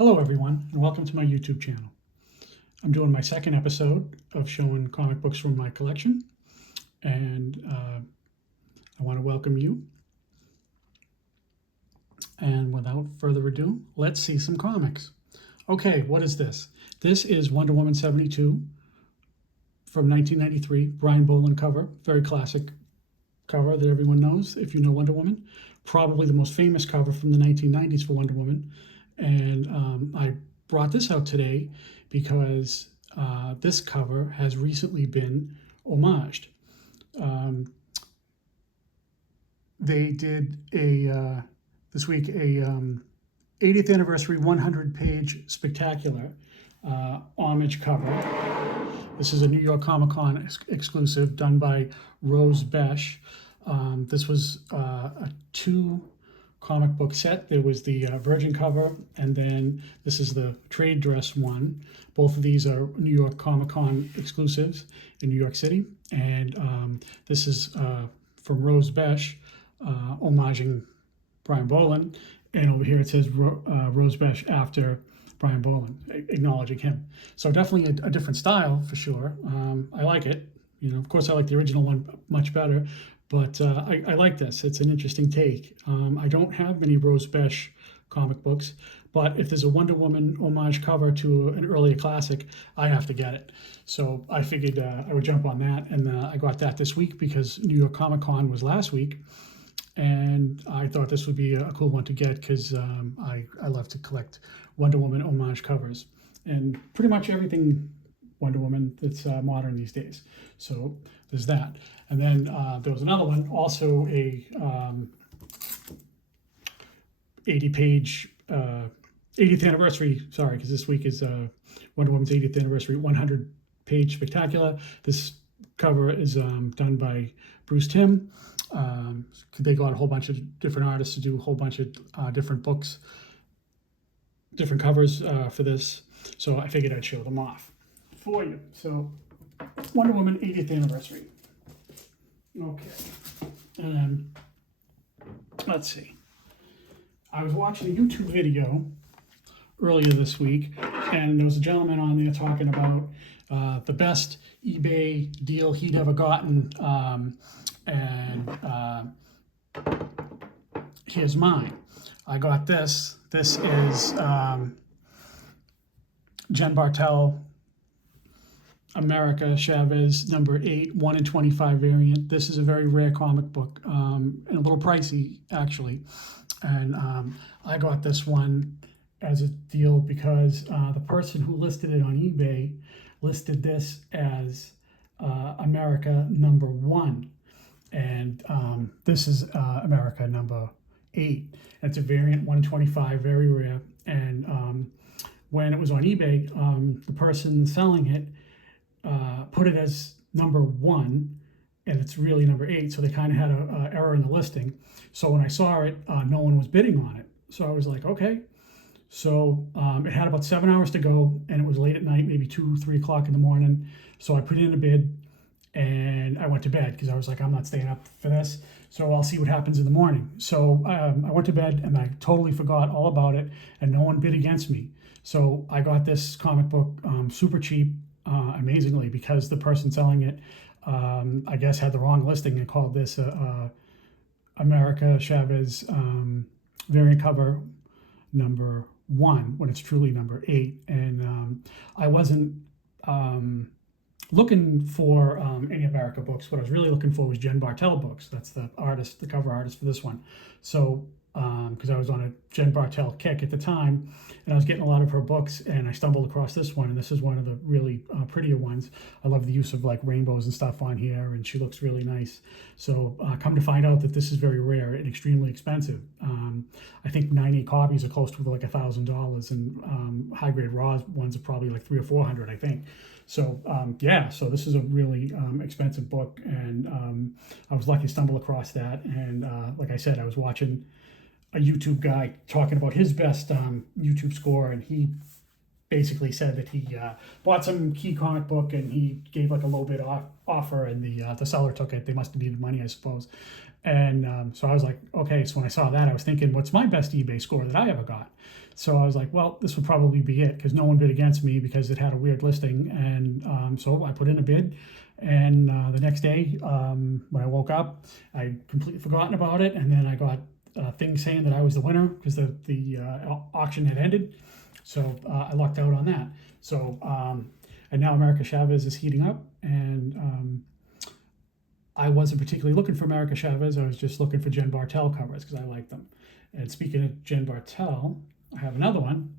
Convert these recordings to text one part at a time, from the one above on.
Hello everyone, and welcome to my YouTube channel. I'm doing my second episode of showing comic books from my collection, and I want to welcome you. And without further ado, let's see some comics. Okay, what is this? This is Wonder Woman 72 from 1993, Brian Boland cover, very classic cover that everyone knows if you know Wonder Woman. Probably the most famous cover from the 1990s for Wonder Woman. And I brought this out today because this cover has recently been homaged. They did this week a 80th anniversary 100-page spectacular homage cover. This is a New York Comic Con exclusive done by Rose Besh. This was a two comic book set. There was the Virgin cover, and then this is the trade dress one. Both of these are New York Comic Con exclusives in New York City, and this is from Rose Besh, homaging Brian Boland, and over here it says Rose Besh after Brian Boland, acknowledging him. So definitely a different style for sure. I like it. You know, of course, I like the original one much better. But I like this. It's an interesting take. I don't have many Rose Besh comic books, but if there's a Wonder Woman homage cover to an earlier classic, I have to get it. So I figured I would jump on that, and I got that this week because New York Comic Con was last week, and I thought this would be a cool one to get because I love to collect Wonder Woman homage covers, and pretty much everything Wonder Woman that's modern these days. So there's that. And then there was another one, also a 80-page 80th anniversary, sorry, because this week is Wonder Woman's 80th anniversary 100-page spectacular. This cover is done by Bruce Timm. They got a whole bunch of different artists to do a whole bunch of different books, different covers for this. So I figured I'd show them off for you. So Wonder Woman 80th anniversary. Okay. And then let's see. I was watching a YouTube video earlier this week, and there was a gentleman on there talking about the best eBay deal he'd ever gotten, and here's mine. I got this. This is Jen Bartel America Chavez number 8, 1 in 25 variant. This is a very rare comic book, and a little pricey actually. And I got this one as a deal because the person who listed it on eBay listed this as America number 1, and this is America number 8. It's a variant 1 in 25, very rare. And when it was on eBay, the person selling it put it as number 1, and it's really number 8, so they kind of had an error in the listing. So when I saw it, no one was bidding on it. So I was like, okay. So it had about 7 hours to go, and it was late at night, maybe 2, 3 o'clock in the morning. So I put in a bid, and I went to bed because I was like, I'm not staying up for this, so I'll see what happens in the morning. So I went to bed, and I totally forgot all about it, and no one bid against me. So I got this comic book super cheap, amazingly, because the person selling it, I guess, had the wrong listing and called this America Chavez variant cover number 1 when it's truly number 8. And I wasn't looking for any America books. What I was really looking for was Jen Bartel books. That's the artist, the cover artist for this one. So because I was on a Jen Bartel kick at the time, and I was getting a lot of her books, and I stumbled across this one, and this is one of the really prettier ones. I love the use of like rainbows and stuff on here, and she looks really nice. So come to find out that this is very rare and extremely expensive. I think 98 copies are close to like $1,000, and high-grade raw ones are probably like $300 or $400, I think. So yeah, so this is a really expensive book, and I was lucky to stumble across that. And like I said, I was watching a YouTube guy talking about his best YouTube score, and he basically said that he bought some key comic book, and he gave like a low bid offer, and the seller took it. They must have needed money, I suppose. And so I was like, okay. So when I saw that, I was thinking, what's my best eBay score that I ever got? So I was like, well, this would probably be it, because no one bid against me because it had a weird listing. And so I put in a bid. And the next day, when I woke up, I'd completely forgotten about it. And then I got a thing saying that I was the winner because the auction had ended. So I lucked out on that. So, and now America Chavez is heating up. And I wasn't particularly looking for America Chavez. I was just looking for Jen Bartel covers because I like them. And speaking of Jen Bartel, I have another one.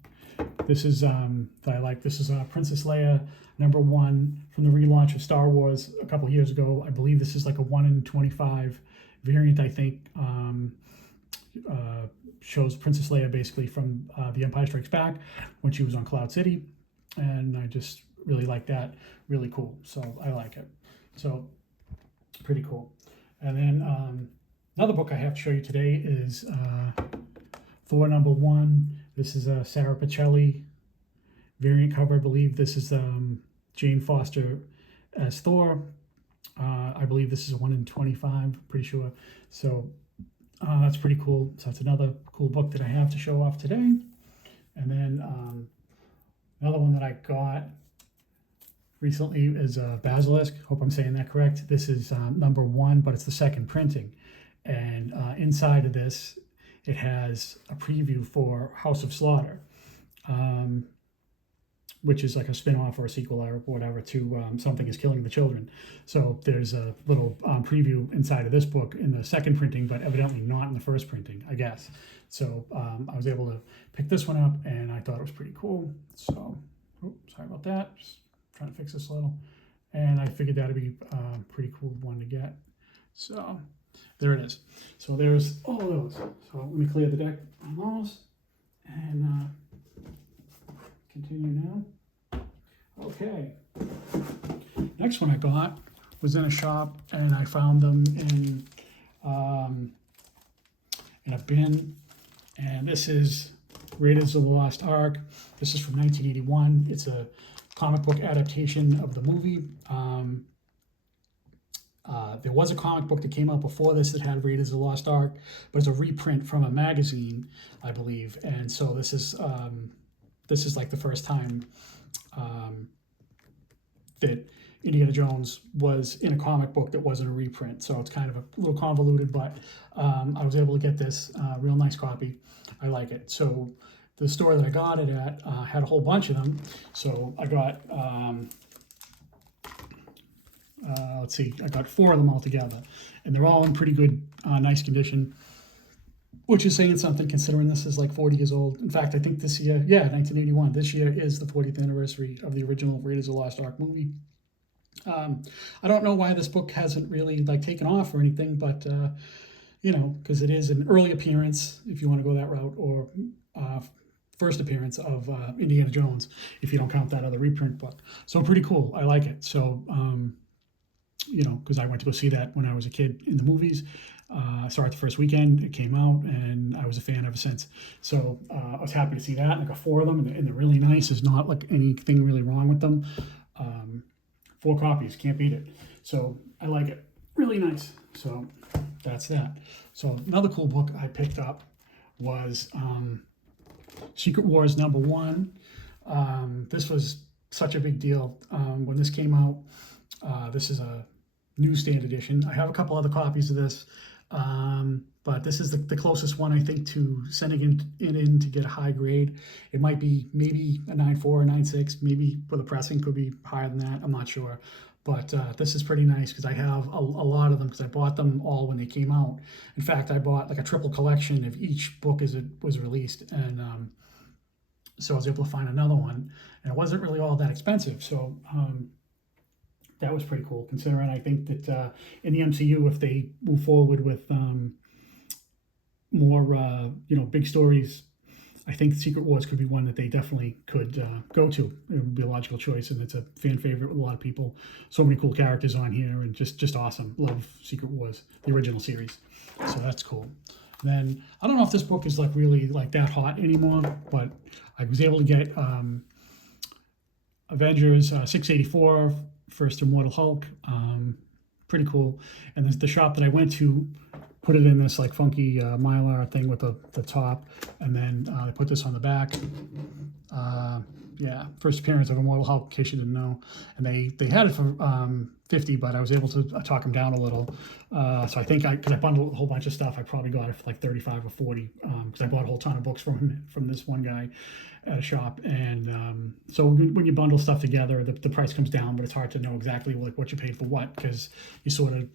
This is that I like. This is Princess Leia #1 from the relaunch of Star Wars a couple of years ago. I believe this is like a 1 in 25 variant. I think shows Princess Leia basically from The Empire Strikes Back when she was on Cloud City, and I just really like that. Really cool. So I like it. So pretty cool. And then another book I have to show you today is Thor #1. This is a Sarah Pacelli variant cover. I believe this is Jane Foster as Thor. I believe this is a 1 in 25, pretty sure. So that's pretty cool. So that's another cool book that I have to show off today. And then another one that I got recently is Basilisk. Hope I'm saying that correct. This is #1, but it's the second printing. And inside of this, it has a preview for House of Slaughter, which is like a spin-off or a sequel or whatever to Something is Killing the Children. So there's a little preview inside of this book in the second printing, but evidently not in the first printing, I guess. So I was able to pick this one up, and I thought it was pretty cool. So, sorry about that. Just trying to fix this a little. And I figured that'd be a pretty cool one to get. So there it is. So there's all of those. So let me clear the deck on those and continue now. Okay. Next one I got was in a shop, and I found them in a bin. And this is Raiders of the Lost Ark. This is from 1981. It's a comic book adaptation of the movie. There was a comic book that came out before this that had Raiders of the Lost Ark, but it's a reprint from a magazine, I believe. And so this is like the first time that Indiana Jones was in a comic book that wasn't a reprint. So it's kind of a little convoluted, but I was able to get this real nice copy. I like it. So the store that I got it at had a whole bunch of them. So I got let's see, I got 4 of them all together, and they're all in pretty good, nice condition, which is saying something considering this is like 40 years old. In fact, I think this year, 1981, this year is the 40th anniversary of the original Raiders of the Lost Ark movie. I don't know why this book hasn't really like taken off or anything, but you know, because it is an early appearance, if you want to go that route, or first appearance of Indiana Jones, if you don't count that other reprint book. So pretty cool. I like it. So you know, because I went to go see that when I was a kid in the movies. I saw it the first weekend it came out, and I was a fan ever since. So I was happy to see that. I got 4 of them, and they're really nice. There's not like anything really wrong with them. 4 copies, can't beat it. So I like it. Really nice. So that's that. So another cool book I picked up was Secret Wars #1. This was such a big deal when this came out. This is a newsstand edition. I have a couple other copies of this, but this is the closest one, I think, to sending it in to get a high grade. It might be maybe a 9.4 or 9.6, maybe with a pressing could be higher than that. I'm not sure. But this is pretty nice because I have a lot of them because I bought them all when they came out. In fact, I bought like a triple collection of each book as it was released. And so I was able to find another one. And it wasn't really all that expensive. So that was pretty cool, considering I think that in the MCU, if they move forward with more, big stories, I think Secret Wars could be one that they definitely could go to. It would be a logical choice, and it's a fan favorite with a lot of people. So many cool characters on here, and just awesome. Love Secret Wars, the original series. So that's cool. Then I don't know if this book is like really like that hot anymore, but I was able to get Avengers 684. First Immortal Hulk, pretty cool. And the shop that I went to put it in this like funky Mylar thing with the top, and then they put this on the back. Yeah, first appearance of Immortal Hulk, in case you didn't know. And they had it for 50, but I was able to talk them down a little. So I think because I bundled a whole bunch of stuff, I probably got it for like 35 or 40, because I bought a whole ton of books from this one guy at a shop. And so when you bundle stuff together, the price comes down, but it's hard to know exactly like what you paid for what, because you sort of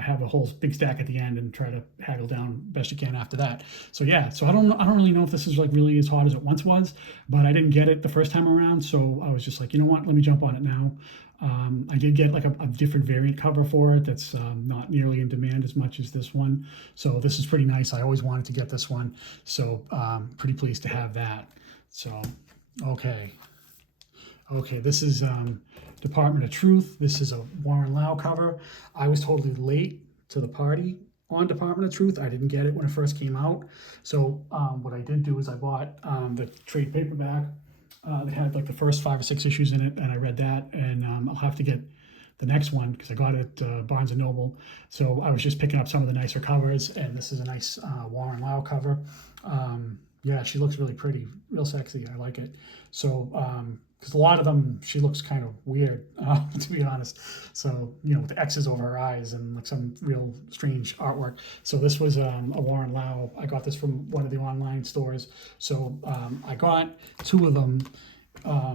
have a whole big stack at the end and try to haggle down best you can after that. So yeah, so I don't really know if this is like really as hot as it once was, but I didn't get it the first time around, so I was just like, you know what, let me jump on it now. I did get like a different variant cover for it that's not nearly in demand as much as this one. So this is pretty nice. I always wanted to get this one, so pretty pleased to have that. So okay, this is Department of Truth. This is a Warren Lau cover. I was totally late to the party on Department of Truth. I didn't get it when it first came out. So what I did do is I bought the trade paperback. They had like the first 5 or 6 issues in it, and I read that, and I'll have to get the next one because I got it at Barnes & Noble. So I was just picking up some of the nicer covers, and this is a nice Warren Lau cover. Yeah, she looks really pretty, real sexy. I like it. So, because a lot of them, she looks kind of weird, to be honest. So, with the X's over her eyes and like some real strange artwork. So this was a Warren Lau. I got this from one of the online stores. So I got 2 of them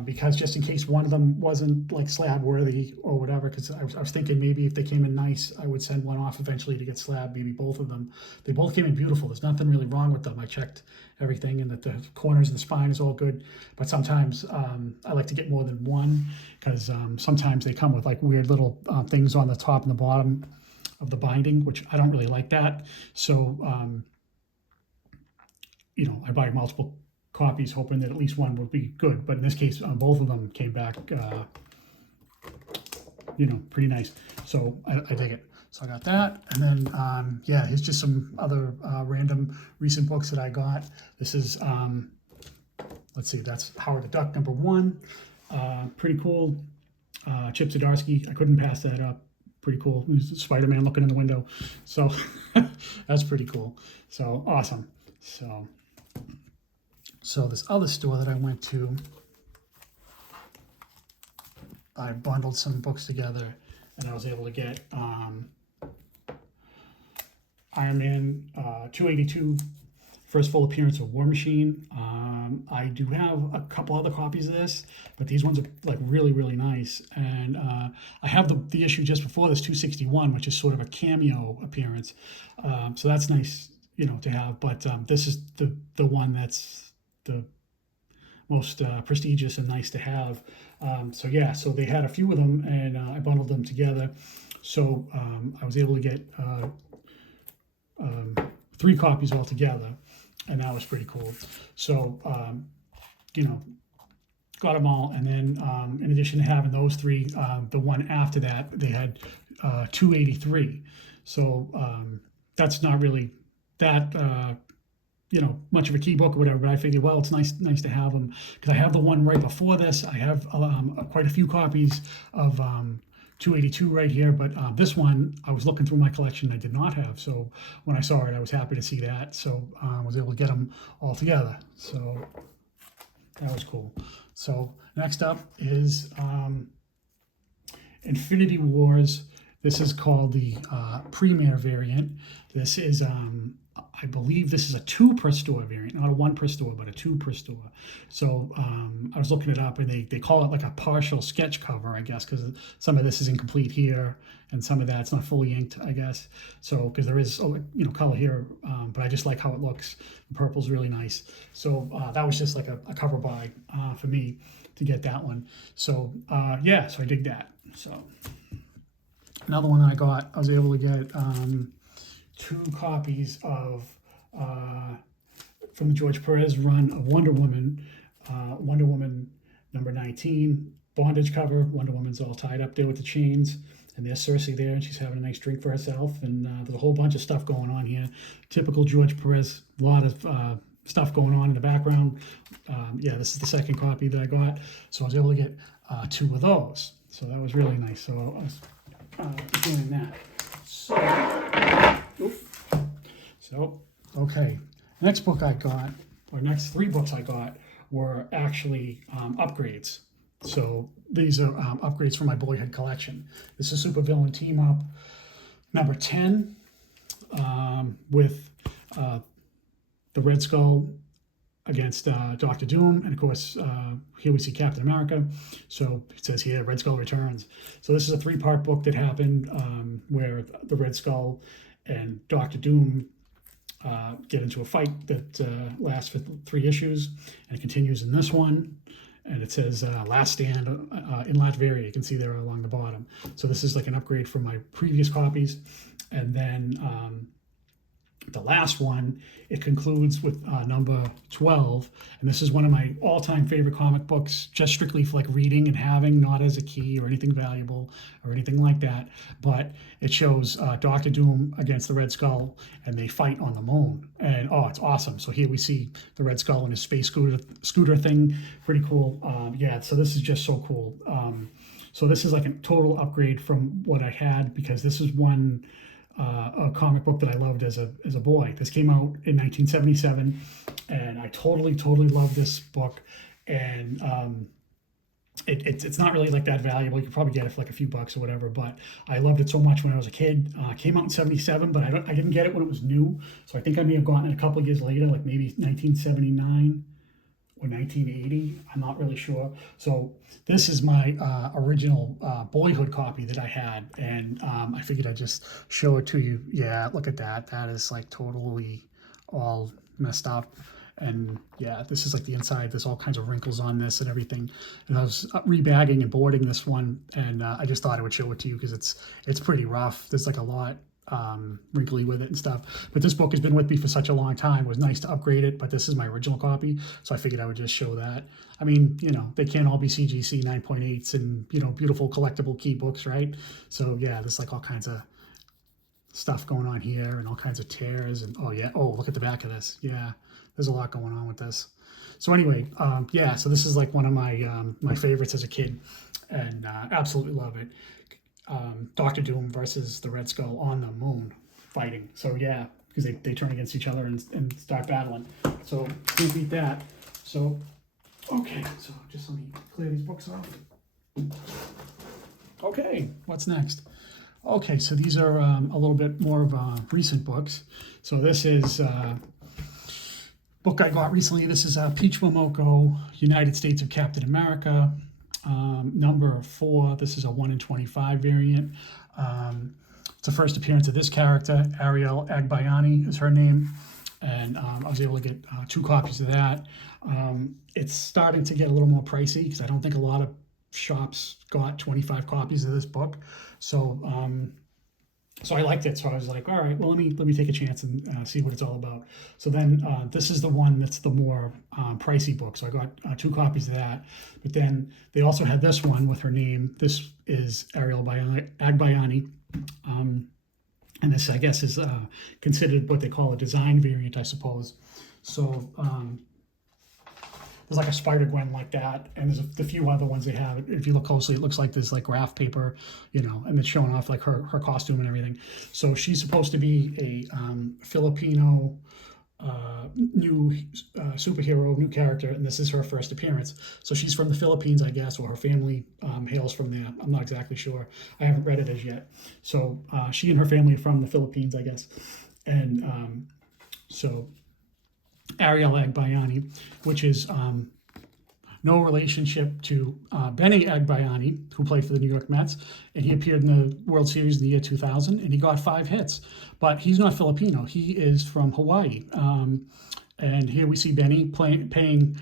because just in case one of them wasn't like slab worthy or whatever, because I was thinking maybe if they came in nice, I would send one off eventually to get slab, maybe both of them. They both came in beautiful. There's nothing really wrong with them. I checked everything, and that the corners and the spine is all good, but sometimes I like to get more than one, because sometimes they come with like weird little things on the top and the bottom of the binding, which I don't really like that. So I buy multiple copies hoping that at least one would be good, but in this case both of them came back pretty nice. So I dig it. So I got that, and then yeah, here's just some other random recent books that I got. This is let's see, that's Howard the Duck #1. Pretty cool. Chip Zdarsky, I couldn't pass that up. Pretty cool. There's Spider-Man looking in the window, so that's pretty cool. So awesome. So this other store that I went to, I bundled some books together, and I was able to get Iron Man 282, first full appearance of War Machine. I do have a couple other copies of this, but these ones are like really, really nice. And I have the issue just before this, 261, which is sort of a cameo appearance. So that's nice, to have. But this is the one that's the most prestigious and nice to have. So yeah, so they had a few of them, and I bundled them together. So I was able to get 3 copies altogether, and that was pretty cool. So got them all, and then in addition to having those 3, the one after that, they had 283. So that's not really that much of a key book or whatever, but I figured, well, it's nice to have them, because I have the one right before this. I have quite a few copies of 282 right here, but this one I was looking through my collection, I did not have. So when I saw it, I was happy to see that. So I was able to get them all together. So that was cool. So next up is Infinity Wars. This is called the Premier variant. This is I believe this is a 2 per store variant, not a 1 per store, but a 2 per store. So I was looking it up, and they call it like a partial sketch cover, I guess, because some of this is incomplete here, and some of that's not fully inked, I guess. So because there is color here, but I just like how it looks. The purple's really nice. So that was just like a cover buy for me to get that one. So yeah, so I dig that. So another one that I got, I was able to get 2 copies of from the George Perez run of Wonder Woman, Wonder Woman #19, bondage cover. Wonder Woman's all tied up there with the chains, and there's Cersei there, and she's having a nice drink for herself, and there's a whole bunch of stuff going on here. Typical George Perez, a lot of stuff going on in the background. Yeah, this is the second copy that I got, so I was able to get 2 of those. So that was really nice. So I was doing that. So Oop. So, okay. Next book I got, or next 3 books I got, were actually upgrades. So these are upgrades for my Boyhood collection. This is Supervillain Team Up number 10 with the Red Skull against Doctor Doom, and of course here we see Captain America. So it says here Red Skull returns. So this is a 3-part book that happened where the Red Skull and Doctor Doom get into a fight that lasts for 3 issues, and it continues in this one. And it says Last Stand in Latveria. You can see there along the bottom. So this is like an upgrade from my previous copies. And then the last one, it concludes with number 12. And this is one of my all-time favorite comic books, just strictly for like reading and having, not as a key or anything valuable or anything like that. But it shows Doctor Doom against the Red Skull, and they fight on the moon. And oh, it's awesome. So here we see the Red Skull in his space scooter thing. Pretty cool. Yeah, so this is just so cool. So this is like a total upgrade from what I had, because this is one a comic book that I loved as a boy. This came out in 1977, and I totally loved this book. And it's not really like that valuable. You could probably get it for like a few bucks or whatever, but I loved it so much when I was a kid. Came out in 77, but I didn't get it when it was new. So I think I may have gotten it a couple of years later, like maybe 1979 or 1980. I'm not really sure. So this is my original Boyhood copy that I had, and I figured I'd just show it to you. Yeah, look at that. That is like totally all messed up. And yeah, this is like the inside. There's all kinds of wrinkles on this and everything. And I was rebagging and boarding this one, and I just thought I would show it to you because it's pretty rough. There's like a lot wrinkly with it and stuff. But this book has been with me for such a long time. It was nice to upgrade it, but this is my original copy, so I figured I would just show that. I mean, you know, they can't all be CGC 9.8s and, you know, beautiful collectible key books, right? So yeah, there's like all kinds of stuff going on here and all kinds of tears. And oh yeah, oh, look at the back of this. Yeah, there's a lot going on with this. So anyway, yeah, so this is like one of my my favorites as a kid, and absolutely love it. Doctor Doom versus the Red Skull on the moon fighting. So yeah, because they turn against each other and start battling. So can't beat that. So okay, so just let me clear these books off. Okay, what's next? Okay, so these are a little bit more of recent books. So this is book I got recently. This is Peach Momoko, United States of Captain America. Number 4, this is a 1 in 25 variant. It's the first appearance of this character. Ariel Agbayani is her name, and I was able to get 2 copies of that. It's starting to get a little more pricey because I don't think a lot of shops got 25 copies of this book. So so I liked it. So I was like, all right, well, let me take a chance and see what it's all about. So then this is the one that's the more pricey book. So I got 2 copies of that. But then they also had this one with her name. This is Ariel Agbayani. And this, I guess, is considered what they call a design variant, I suppose. So there's like a Spider-Gwen like that, and there's a few other ones they have. If you look closely, it looks like there's like graph paper, you know, and it's showing off like her costume and everything. So she's supposed to be a Filipino new superhero, new character, and this is her first appearance. So she's from the Philippines, I guess, or her family hails from there. I'm not exactly sure. I haven't read it as yet. So she and her family are from the Philippines, I guess. And so Ariel Agbayani, which is no relationship to Benny Agbayani, who played for the New York Mets, and he appeared in the World Series in the year 2000, and he got 5 hits. But he's not Filipino. He is from Hawaii. And here we see Benny paying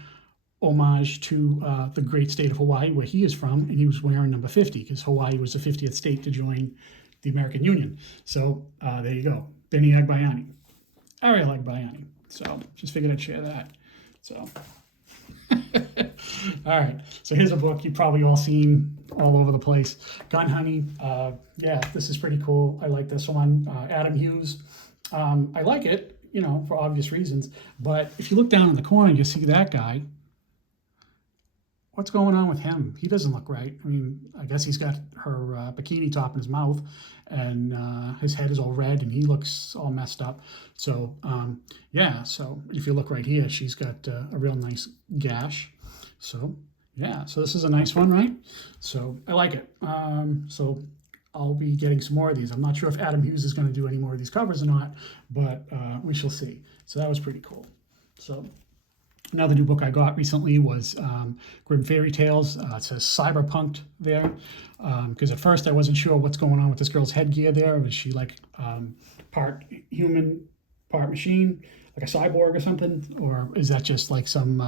homage to the great state of Hawaii, where he is from, and he was wearing number 50, because Hawaii was the 50th state to join the American Union. So there you go. Benny Agbayani. Ariel Agbayani. So just figured I'd share that. So, all right. So here's a book you've probably all seen all over the place. Gun Honey. Yeah, this is pretty cool. I like this one. Adam Hughes. I like it, you know, for obvious reasons. But if you look down in the corner, you see that guy. what's going on with him? He doesn't look right. I mean, I guess he's got her bikini top in his mouth, and his head is all red, and he looks all messed up. So, yeah, so if you look right here, she's got a real nice gash. So, yeah, so this is a nice one, right? So I like it. So I'll be getting some more of these. I'm not sure if Adam Hughes is going to do any more of these covers or not, but we shall see. So that was pretty cool. So another new book I got recently was Grim Fairy Tales. It says Cyberpunked there, because at first I wasn't sure what's going on with this girl's headgear there. Was she like part human, part machine, like a cyborg or something? Or is that just like some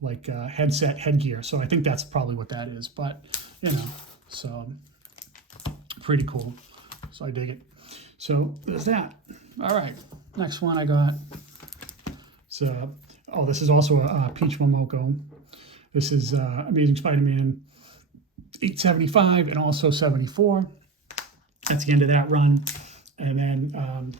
headgear? So I think that's probably what that is, but you know, so pretty cool. So I dig it. So there's that. All right, next one I got. So, oh, this is also a Peach Momoko. This is Amazing Spider-Man 875 and also 74. That's the end of that run. And then,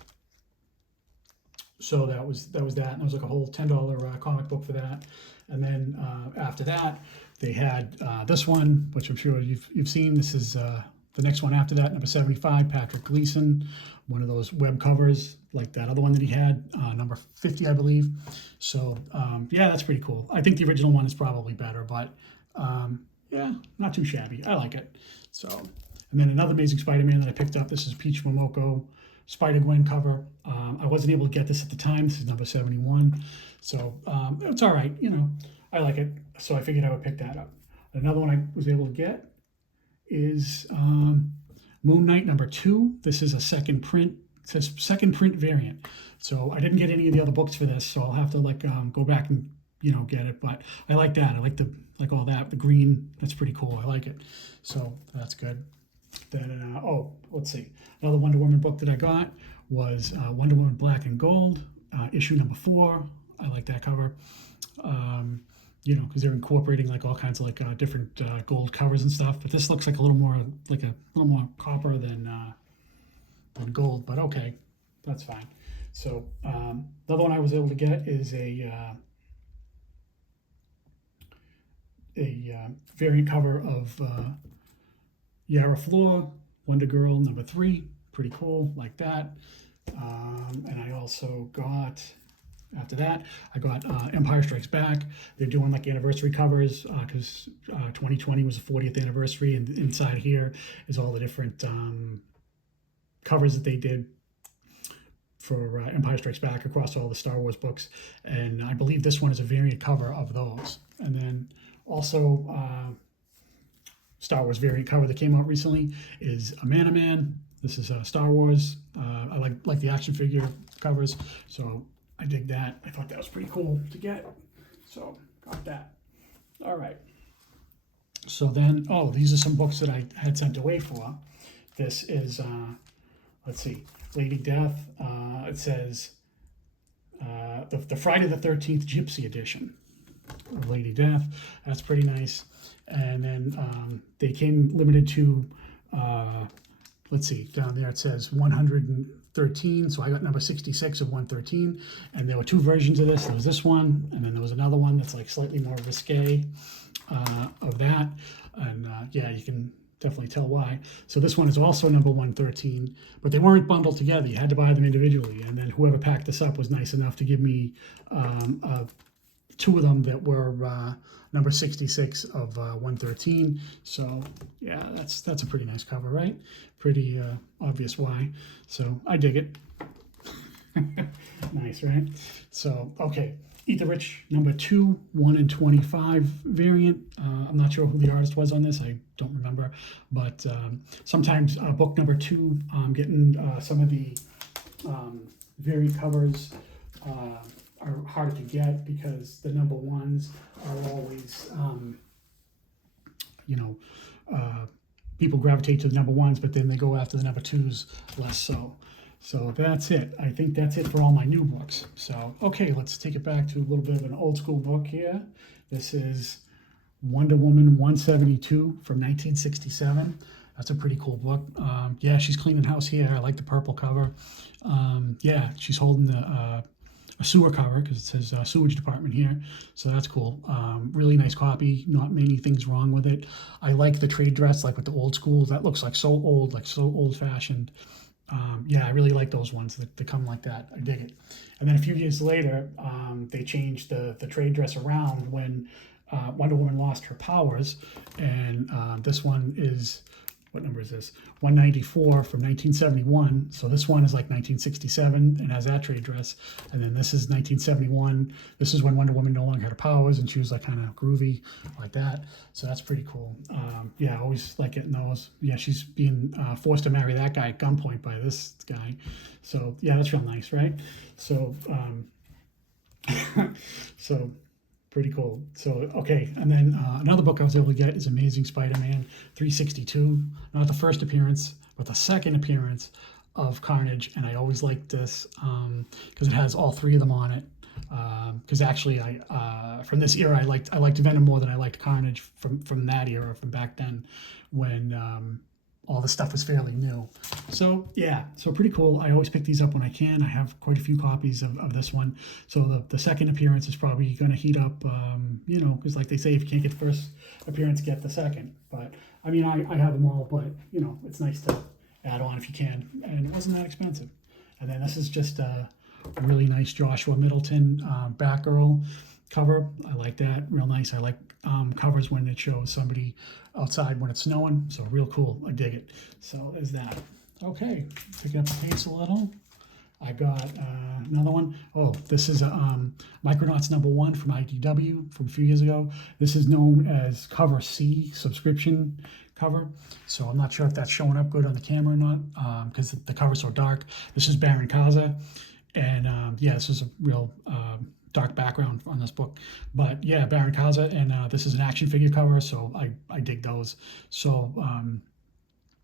so that was that. And it was like a whole $10 comic book for that. And then after that, they had this one, which I'm sure you've seen. This is the next one after that, number 75, Patrick Gleason, one of those web covers like that other one that he had, number 50, I believe. So, yeah, that's pretty cool. I think the original one is probably better, but yeah, not too shabby. I like it. So, and then another Amazing Spider-Man that I picked up. This is Peach Momoko Spider-Gwen cover. I wasn't able to get this at the time. This is number 71. So it's all right. You know, I like it. So I figured I would pick that up. Another one I was able to get is Moon Knight number 2. This is a second print. It says second print variant. So I didn't get any of the other books for this, so I'll have to like go back and get it. But I like that. I like all that. The green. That's pretty cool. I like it. So that's good. Then let's see. Another Wonder Woman book that I got was Wonder Woman Black and Gold, issue number 4. I like that cover. Because they're incorporating like all kinds of like different gold covers and stuff. But this looks like a little more copper than gold. But okay, that's fine. So the other one I was able to get is a variant cover of Yara Flor, Wonder Girl number 3. Pretty cool, like that. And I also got. After that, I got Empire Strikes Back. They're doing like anniversary covers because 2020 was the 40th anniversary, and inside here is all the different covers that they did for Empire Strikes Back across all the Star Wars books. And I believe this one is a variant cover of those. And then also Star Wars variant cover that came out recently is a Man. This is Star Wars. I like the action figure covers, so I dig that. I thought that was pretty cool to get. So got that. All right. So then, these are some books that I had sent away for. This is, let's see, Lady Death. It says the Friday the 13th Gypsy edition of Lady Death. That's pretty nice. And then they came limited to, let's see, down there it says 113, so I got number 66 of 113, and there were 2 versions of this. There was this one, and then there was another one that's like slightly more risque of that, and yeah, you can definitely tell why. So this one is also number 113, but they weren't bundled together. You had to buy them individually, and then whoever packed this up was nice enough to give me 2 of them that were number 66 of 113. So yeah, that's a pretty nice cover, right? Pretty obvious why. So I dig it. Nice, right? So okay, Eat the Rich number 2, 1 in 25 variant. I'm not sure who the artist was on this. I don't remember, but sometimes book number 2, I'm getting some of the variant covers are harder to get because the number 1s are always, people gravitate to the number 1s, but then they go after the number 2s less so. So that's it. I think that's it for all my new books. So, okay, let's take it back to a little bit of an old school book here. This is Wonder Woman 172 from 1967. That's a pretty cool book. Yeah, she's cleaning house here. I like the purple cover. Yeah, she's holding a sewer cover because it says sewage department here, so that's cool. Really nice copy, not many things wrong with it. I like the trade dress, like with the old schools. That looks like so old, like so old-fashioned. Yeah, I really like those ones that come like that. I dig it. And then a few years later, they changed the trade dress around when Wonder Woman lost her powers, and this one is, what number is this? 194 from 1971. So this one is like 1967 and has that trade dress. And then this is 1971. This is when Wonder Woman no longer had her powers and she was like kind of groovy like that. So that's pretty cool. Yeah, I always like getting those. Yeah, she's being forced to marry that guy at gunpoint by this guy. So yeah, that's real nice, right? So, so pretty cool. So, okay. And then another book I was able to get is Amazing Spider-Man 362. Not the first appearance, but the second appearance of Carnage. And I always liked this because it has all three of them on it. Because actually, from this era, I liked Venom more than I liked Carnage from that era, from back then, when all the stuff was fairly new. So yeah, so pretty cool. I always pick these up when I can. I have quite a few copies of this one. So the second appearance is probably going to heat up, you know, because like they say, if you can't get the first appearance, get the second. But I mean, I have them all, but you know, it's nice to add on if you can. And it wasn't that expensive. And then this is just a really nice Joshua Middleton Batgirl cover. I like that, real nice. I like covers when it shows somebody outside when it's snowing, so real cool. I dig it. So there's that. Okay, picking up the pace a little. I got another one. Oh, this is a Micronauts #1 from IDW from a few years ago. This is known as Cover C, subscription cover. So I'm not sure if that's showing up good on the camera or not because the cover's so dark. This is Baron Kaza. And yeah, this is a real dark background on this book. But yeah, Baron Kaza, and this is an action figure cover, so I dig those. So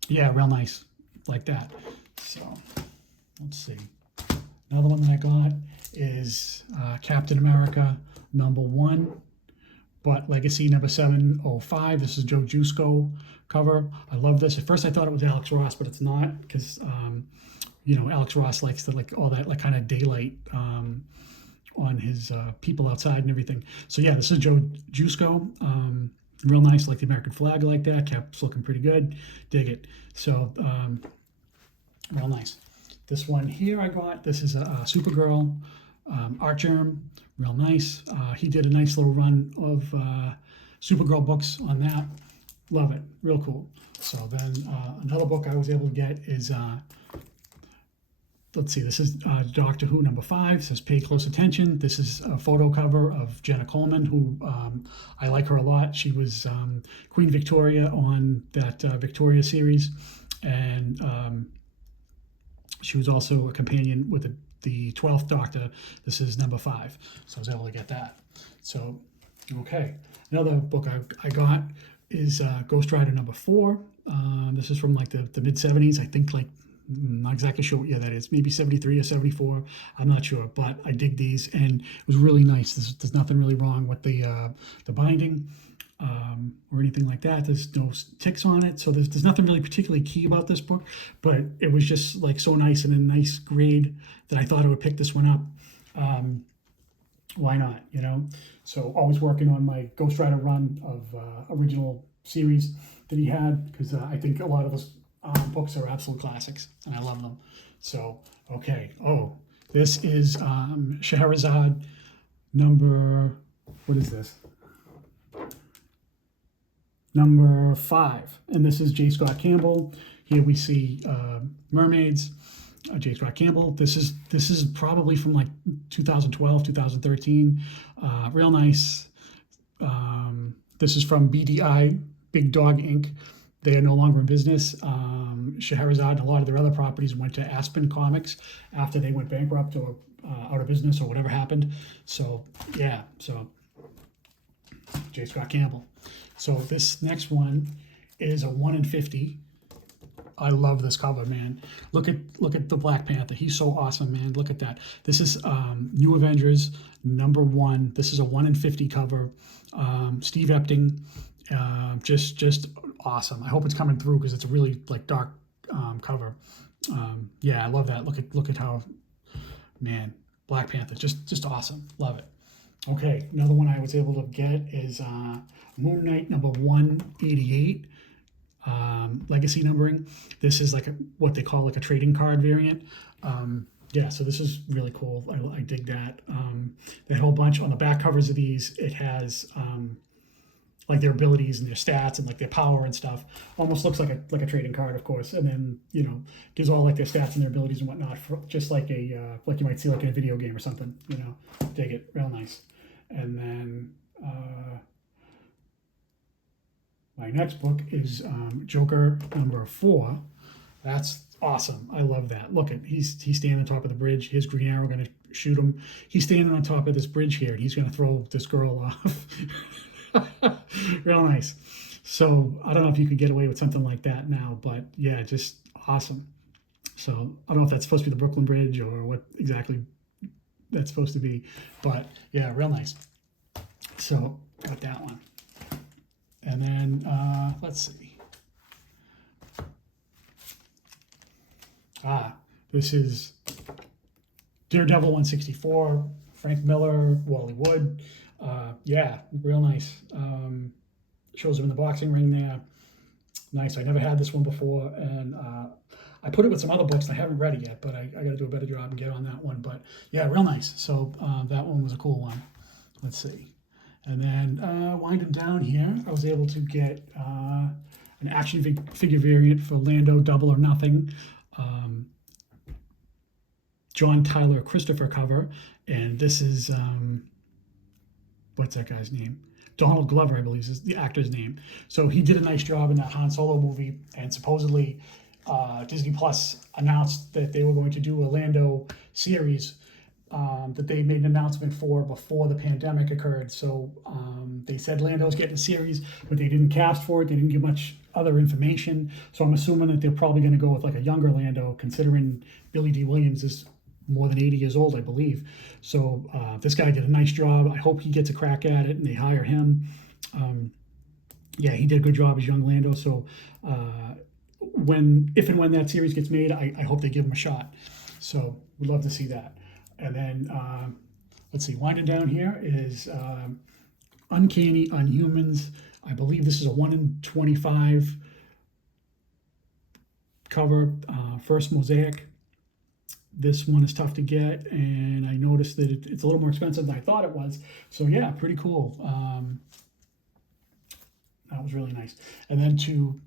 yeah, real nice like that. So let's see. Another one that I got is Captain America #1, but Legacy #705. This is Joe Jusko cover. I love this. At first I thought it was Alex Ross, but it's not because you know, Alex Ross likes to like all that like kind of daylight on his people outside and everything. So yeah, this is Joe Jusko. Real nice, like the American flag like that. Cap's looking pretty good. Dig it. So real nice. This one here I got. This is a Supergirl art germ. Real nice. He did a nice little run of Supergirl books on that. Love it. Real cool. So then another book I was able to get is let's see, this is Doctor Who #5. It says pay close attention. This is a photo cover of Jenna Coleman, who I like her a lot. She was Queen Victoria on that Victoria series, and she was also a companion with the 12th Doctor. This is #5, so I was able to get that. So, okay. Another book I got is Ghost Rider #4. This is from like the mid-70s, I think, like, I'm not exactly sure what year that is, maybe 73 or 74, I'm not sure, but I dig these, and it was really nice. There's nothing really wrong with the binding or anything like that. There's no ticks on it, so there's nothing really particularly key about this book, but it was just like so nice and a nice grade that I thought I would pick this one up. Why not, you know? So always working on my Ghost Rider run of original series that he had, because I think a lot of those books are absolute classics, and I love them. So, okay. Oh, this is Scheherazade what is this? #5. And this is J. Scott Campbell. Here we see mermaids. J. Scott Campbell. This is probably from like 2012, 2013. Real nice. This is from BDI, Big Dog Inc. They are no longer in business. Scheherazade and a lot of their other properties went to Aspen Comics after they went bankrupt or out of business or whatever happened. So yeah, so J. Scott Campbell. So this next one is a 1 in 50. I love this cover, man. Look at the Black Panther. He's so awesome, man. Look at that. This is New Avengers #1. This is a 1 in 50 cover. Steve Epting, just awesome. I hope it's coming through because it's a really like dark cover. Yeah, I love that. Look at how, man. Black Panther, just awesome. Love it. Okay, another one I was able to get is Moon Knight number 188, legacy numbering. This is like what they call like a trading card variant. Yeah, so this is really cool. I dig that. They had a whole bunch on the back covers of these. It has like their abilities and their stats and like their power and stuff. Almost looks like a trading card, of course. And then gives all like their stats and their abilities and whatnot, just like like you might see like in a video game or something. Dig it, real nice. And then my next book is Joker number 4. That's awesome. I love that. Look at he's standing on top of the bridge. His Green Arrow going to shoot him. He's standing on top of this bridge here, and he's going to throw this girl off. Real nice. So I don't know if you could get away with something like that now, but yeah, just awesome. So I don't know if that's supposed to be the Brooklyn Bridge or what exactly that's supposed to be, but yeah, real nice. So got that one. And then let's see. This is Daredevil 164, Frank Miller, Wally Wood. Yeah, real nice. Shows him in the boxing ring there. Nice. I never had this one before, and I put it with some other books and I haven't read it yet, but I got to do a better job and get on that one. But yeah, real nice. So that one was a cool one. Let's see. And then winding down here, I was able to get an action figure variant for Lando Double or Nothing. John Tyler Christopher cover, and this is what's that guy's name? Donald Glover, I believe, is the actor's name. So he did a nice job in that Han Solo movie, and supposedly Disney Plus announced that they were going to do a Lando series that they made an announcement for before the pandemic occurred. So they said Lando's getting a series, but they didn't cast for it. They didn't give much other information. So I'm assuming that they're probably going to go with like a younger Lando, considering Billy D. Williams is more than 80 years old, I believe. So this guy did a nice job. I hope he gets a crack at it and they hire him. Yeah, he did a good job as young Lando. So if and when that series gets made, I hope they give him a shot. So we'd love to see that. And then let's see, winding down here is Uncanny Unhumans. I believe this is a 1 in 25 cover, first mosaic. This one is tough to get, and I noticed that it's a little more expensive than I thought it was. So yeah, pretty cool. That was really nice. And then to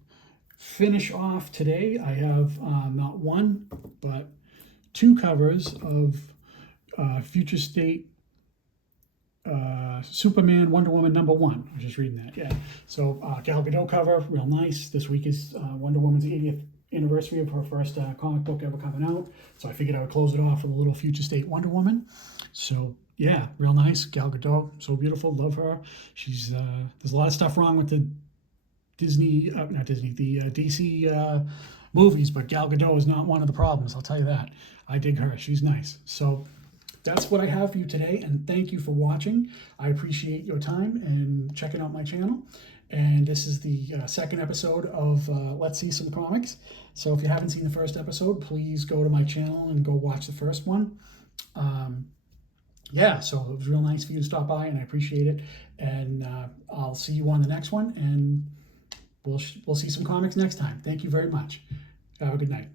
finish off today, I have not one, but 2 covers of Future State Superman, Wonder Woman number 1. I was just reading that, yeah. So Gal Gadot cover, real nice. This week is Wonder Woman's 80th anniversary of her first comic book ever coming out. So I figured I would close it off with a little Future State Wonder Woman. So yeah, real nice. Gal Gadot, so beautiful, love her. She's there's a lot of stuff wrong with the DC movies, but Gal Gadot is not one of the problems, I'll tell you that. I dig her, she's nice. So that's what I have for you today, and thank you for watching. I appreciate your time and checking out my channel. And this is the second episode of Let's See Some Comics. So if you haven't seen the first episode, please go to my channel and go watch the first one. Yeah, so it was real nice for you to stop by, and I appreciate it. And I'll see you on the next one, and we'll see some comics next time. Thank you very much. Have a good night.